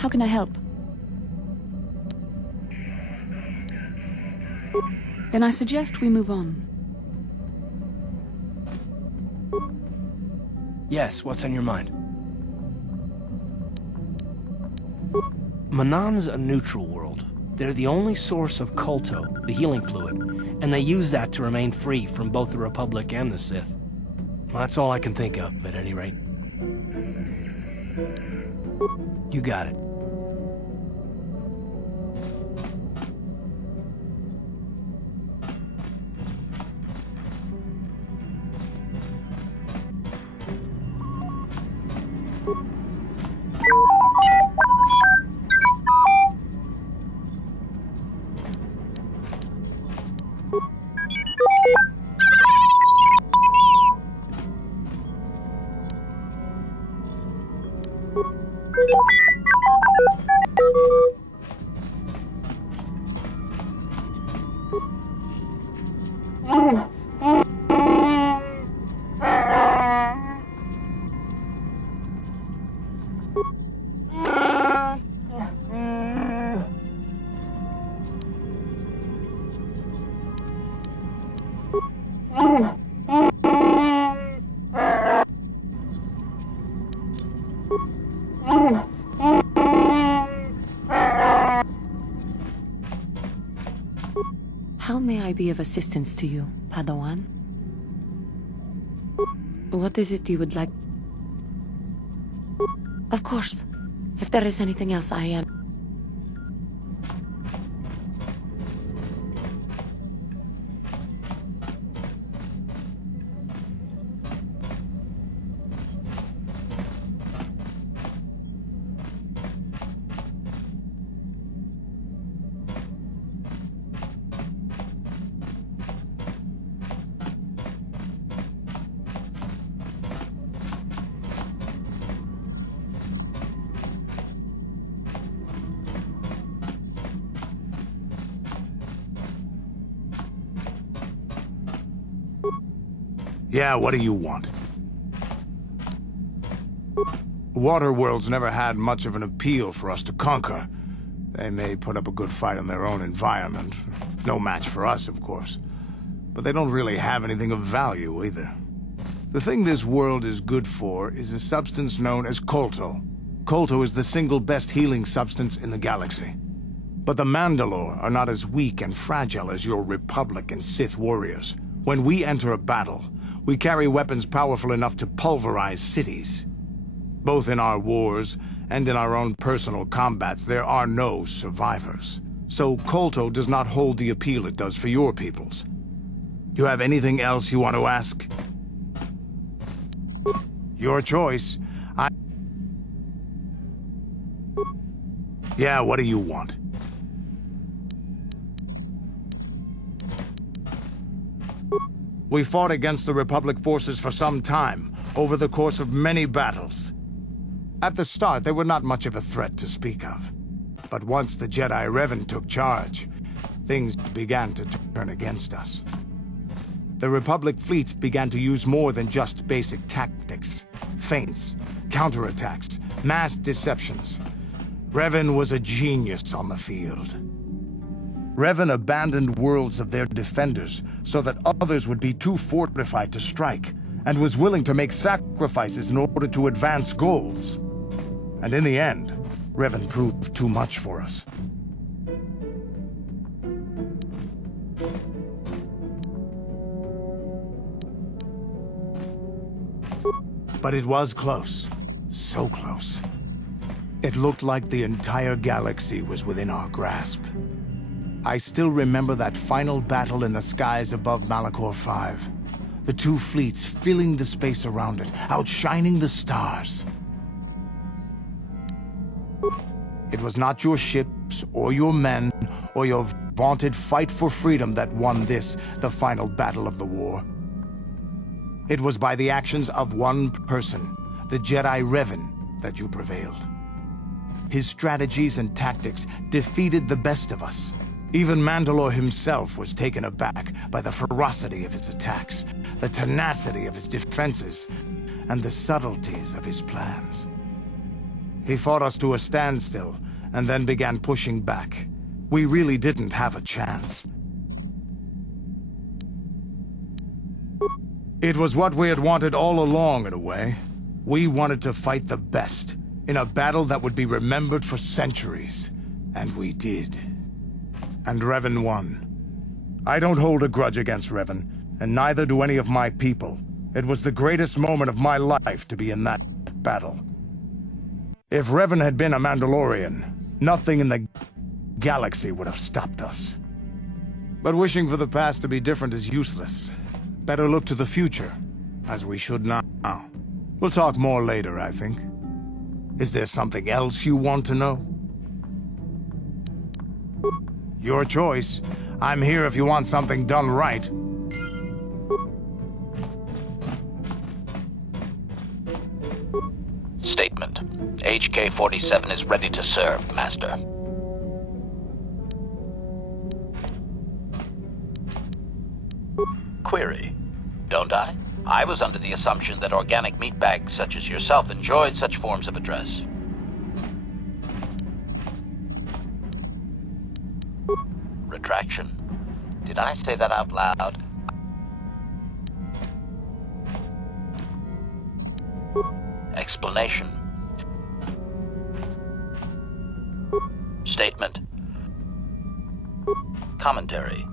How can I help? Then I suggest we move on. Yes, what's on your mind? Manon's a neutral world. They're the only source of Kolto, the healing fluid, and they use that to remain free from both the Republic and the Sith. That's all I can think of, at any rate. You got it. How may I be of assistance to you, Padawan? What is it you would like? Of course. If there is anything else, I am... Yeah, what do you want? Waterworld's never had much of an appeal for us to conquer. They may put up a good fight in their own environment. No match for us, of course. But they don't really have anything of value, either. The thing this world is good for is a substance known as Kolto. Kolto is the single best healing substance in the galaxy. But the Mandalore are not as weak and fragile as your Republic and Sith warriors. When we enter a battle, we carry weapons powerful enough to pulverize cities. Both in our wars and in our own personal combats, there are no survivors. So Kolto does not hold the appeal it does for your peoples. You have anything else you want to ask? Your choice. Yeah, what do you want? We fought against the Republic forces for some time, over the course of many battles. At the start, they were not much of a threat to speak of. But once the Jedi Revan took charge, things began to turn against us. The Republic fleets began to use more than just basic tactics. Feints, counterattacks, mass deceptions. Revan was a genius on the field. Revan abandoned worlds of their defenders so that others would be too fortified to strike, and was willing to make sacrifices in order to advance goals. And in the end, Revan proved too much for us. But it was close. So close. It looked like the entire galaxy was within our grasp. I still remember that final battle in the skies above Malachor V. The two fleets filling the space around it, outshining the stars. It was not your ships, or your men, or your vaunted fight for freedom that won this, the final battle of the war. It was by the actions of one person, the Jedi Revan, that you prevailed. His strategies and tactics defeated the best of us. Even Mandalore himself was taken aback by the ferocity of his attacks, the tenacity of his defenses, and the subtleties of his plans. He fought us to a standstill, and then began pushing back. We really didn't have a chance. It was what we had wanted all along, in a way. We wanted to fight the best, in a battle that would be remembered for centuries. And we did. And Revan won. I don't hold a grudge against Revan, and neither do any of my people. It was the greatest moment of my life to be in that battle. If Revan had been a Mandalorian, nothing in the galaxy would have stopped us. But wishing for the past to be different is useless. Better look to the future, as we should now. We'll talk more later, I think. Is there something else you want to know? Your choice. I'm here if you want something done right. Statement. HK-47 is ready to serve, Master. Query. Don't I? I was under the assumption that organic meatbags such as yourself enjoyed such forms of address. Retraction. Did I say that out loud? Explanation. Statement. Commentary.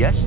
Yes?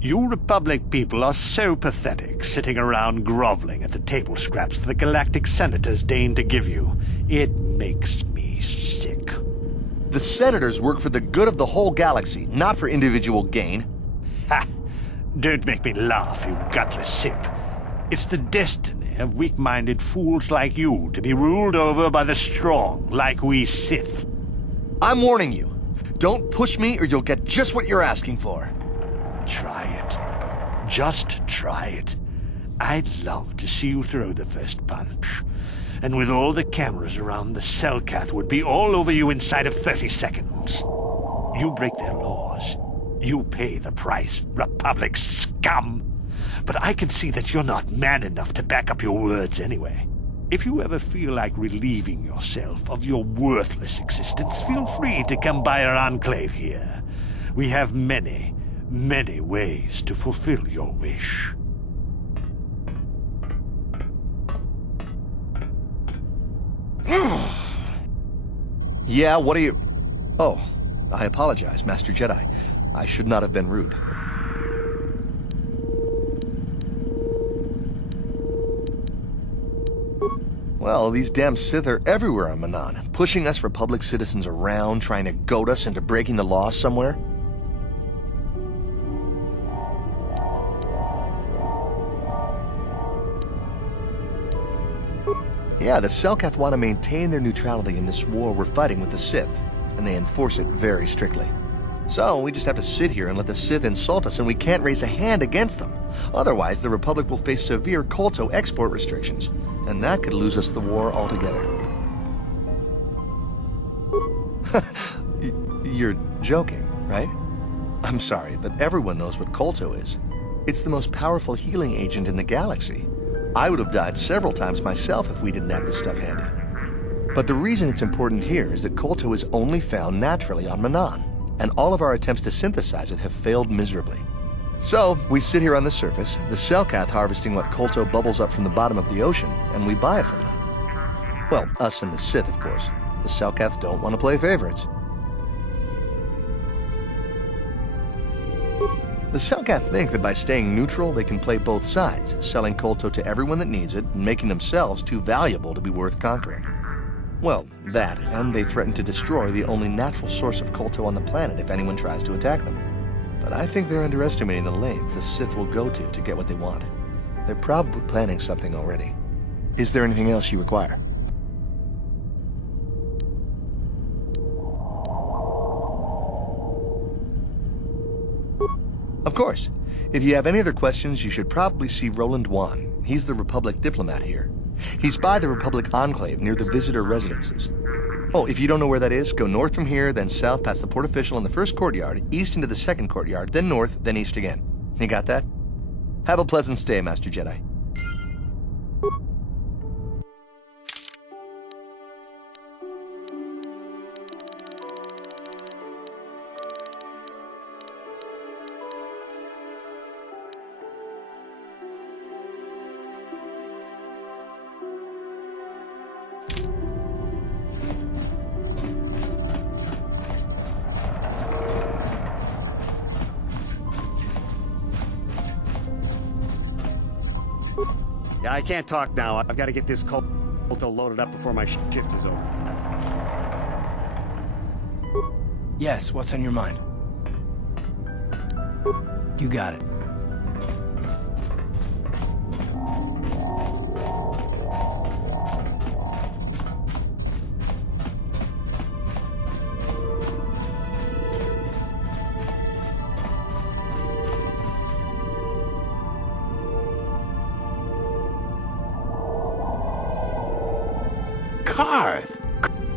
You Republic people are so pathetic, sitting around groveling at the table scraps the galactic senators deign to give you. It makes me sick. The senators work for the good of the whole galaxy, not for individual gain. Ha! Don't make me laugh, you gutless sip. It's the destiny of weak-minded fools like you to be ruled over by the strong, like we Sith. I'm warning you. Don't push me or you'll get just what you're asking for. Try it. Just try it. I'd love to see you throw the first punch. And with all the cameras around, the Selkath would be all over you inside of 30 seconds. You break their laws. You pay the price, Republic scum. But I can see that you're not man enough to back up your words anyway. If you ever feel like relieving yourself of your worthless existence, feel free to come by our enclave here. We have many, many ways to fulfill your wish. Yeah, what are you... Oh, I apologize, Master Jedi. I should not have been rude. Well, these damn Sith are everywhere on Manaan, pushing us Republic citizens around, trying to goad us into breaking the law somewhere. Yeah, the Selkath want to maintain their neutrality in this war we're fighting with the Sith, and they enforce it very strictly. So, we just have to sit here and let the Sith insult us and we can't raise a hand against them. Otherwise, the Republic will face severe Kolto export restrictions, and that could lose us the war altogether. You're joking, right? I'm sorry, but everyone knows what Kolto is. It's the most powerful healing agent in the galaxy. I would have died several times myself if we didn't have this stuff handy. But the reason it's important here is that Kolto is only found naturally on Manaan, and all of our attempts to synthesize it have failed miserably. So, we sit here on the surface, the Selkath harvesting what Kolto bubbles up from the bottom of the ocean, and we buy it from them. Well, us and the Sith, of course. The Selkath don't want to play favorites. The Selkath think that by staying neutral, they can play both sides, selling Kolto to everyone that needs it, and making themselves too valuable to be worth conquering. Well, that, and they threaten to destroy the only natural source of Kolto on the planet if anyone tries to attack them. But I think they're underestimating the length the Sith will go to get what they want. They're probably planning something already. Is there anything else you require? Of course. If you have any other questions, you should probably see Roland Wan. He's the Republic diplomat here. He's by the Republic Enclave near the visitor residences. Oh, if you don't know where that is, go north from here, then south past the port official in the first courtyard, east into the second courtyard, then north, then east again. You got that? Have a pleasant stay, Master Jedi. Yeah, I can't talk now. I've got to get this Kolto loaded up before my shift is over. Yes, what's on your mind? You got it.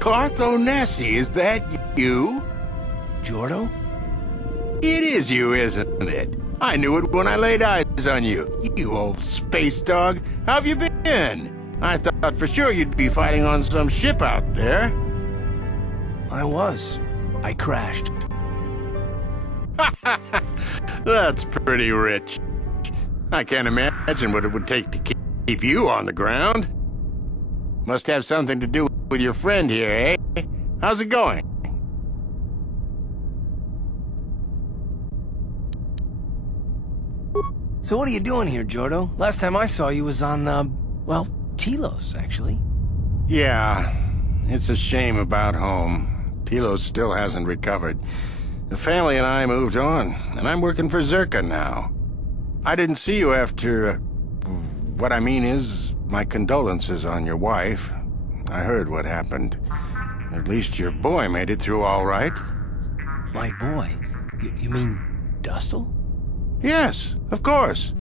Carth Onesi, is that you? Jordo? It is you, isn't it? I knew it when I laid eyes on you. You old space dog. How have you been? I thought for sure you'd be fighting on some ship out there. I was. I crashed. That's pretty rich. I can't imagine what it would take to keep you on the ground. Must have something to do with your friend here, eh? How's it going? So what are you doing here, Jordo? Last time I saw you was on, well, Telos, actually. Yeah, it's a shame about home. Telos still hasn't recovered. The family and I moved on, and I'm working for Zerka now. I didn't see you after... what I mean is, my condolences on your wife. I heard what happened. At least your boy made it through all right. My boy? You mean Dustil? Yes, of course.